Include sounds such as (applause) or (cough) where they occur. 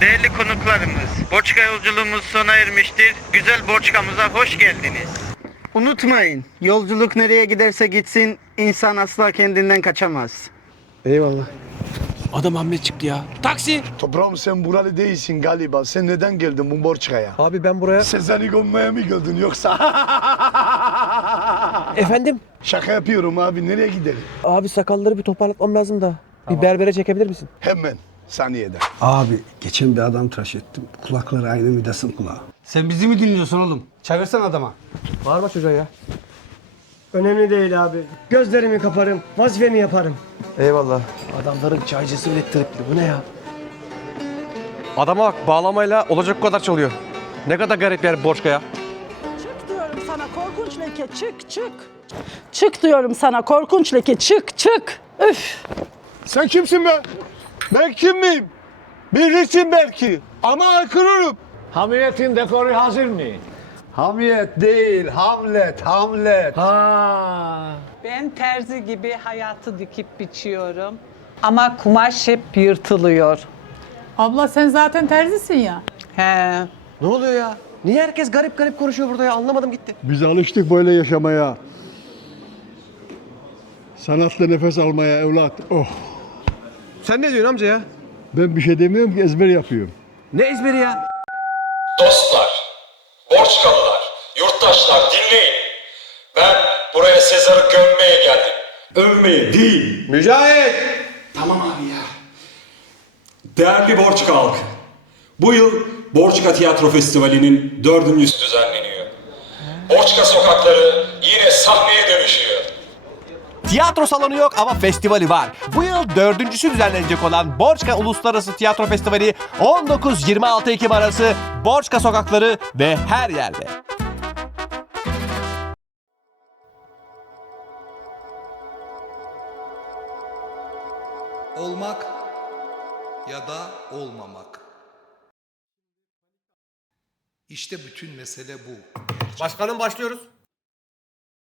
Değerli konuklarımız, Borçka yolculuğumuz sona ermiştir. Güzel Borçkamıza hoş geldiniz. Unutmayın, yolculuk nereye giderse gitsin, insan asla kendinden kaçamaz. Eyvallah. Adam Ahmet çıktı ya. Taksi. Toprağım sen buralı değilsin galiba. Sen neden geldin bu Borçka'ya? Abi ben buraya... Sezani gömmeye mi geldin yoksa? (laughs) Efendim? Şaka yapıyorum abi. Nereye gidelim? Abi sakalları bir toparlatmam lazım da. Bir berbere çekebilir misin? Hemen. Saniyede. Abi geçen bir adam tıraş ettim. Kulakları aynı midasın kulağı. Sen bizi mi dinliyorsun oğlum? Çevirsen adama. Bağırma çocuğa ya. Önemli değil abi. Gözlerimi kaparım, vazifemi yaparım. Eyvallah. Adamların çaycısı bile tripli. Bu ne ya? Adama bak bağlamayla olacak kadar çalıyor. Ne kadar garip yer Borçka ya. Çık diyorum sana korkunç leke çık çık. Çık diyorum sana korkunç leke çık çık. Üf. Sen kimsin be? Ben kim miyim? Bilirsin belki. Ama aykırırım. Hamiyetin dekoru hazır mı? Hamiyet değil, Hamlet, Hamlet. Ha. Ben terzi gibi hayatı dikip biçiyorum. Ama kumaş hep yırtılıyor. Abla sen zaten terzisin ya. He. Ne oluyor ya? Niye herkes garip garip konuşuyor burada ya? Anlamadım gitti. Biz alıştık böyle yaşamaya. Sanatla nefes almaya evlat. Oh. Sen ne diyorsun amca ya? Ben bir şey demiyorum ki ezber yapıyorum. Ne ezberi ya? Dostlar, Borçkalılar, yurttaşlar dinleyin. Ben buraya Sezar'ı gömmeye geldim. Övmeye değil. Mücahit! Tamam abi ya. Değerli Borçka halkı. Bu yıl Borçka Tiyatro Festivali'nin dördüncüsü düzenleniyor. Borçka sokakları yine sahneye dönüşüyor. Tiyatro salonu yok ama festivali var. Bu yıl dördüncüsü düzenlenecek olan Borçka Uluslararası Tiyatro Festivali 19-26 Ekim arası Borçka sokakları ve her yerde. Olmak ya da olmamak. İşte bütün mesele bu. Başkanım başlıyoruz.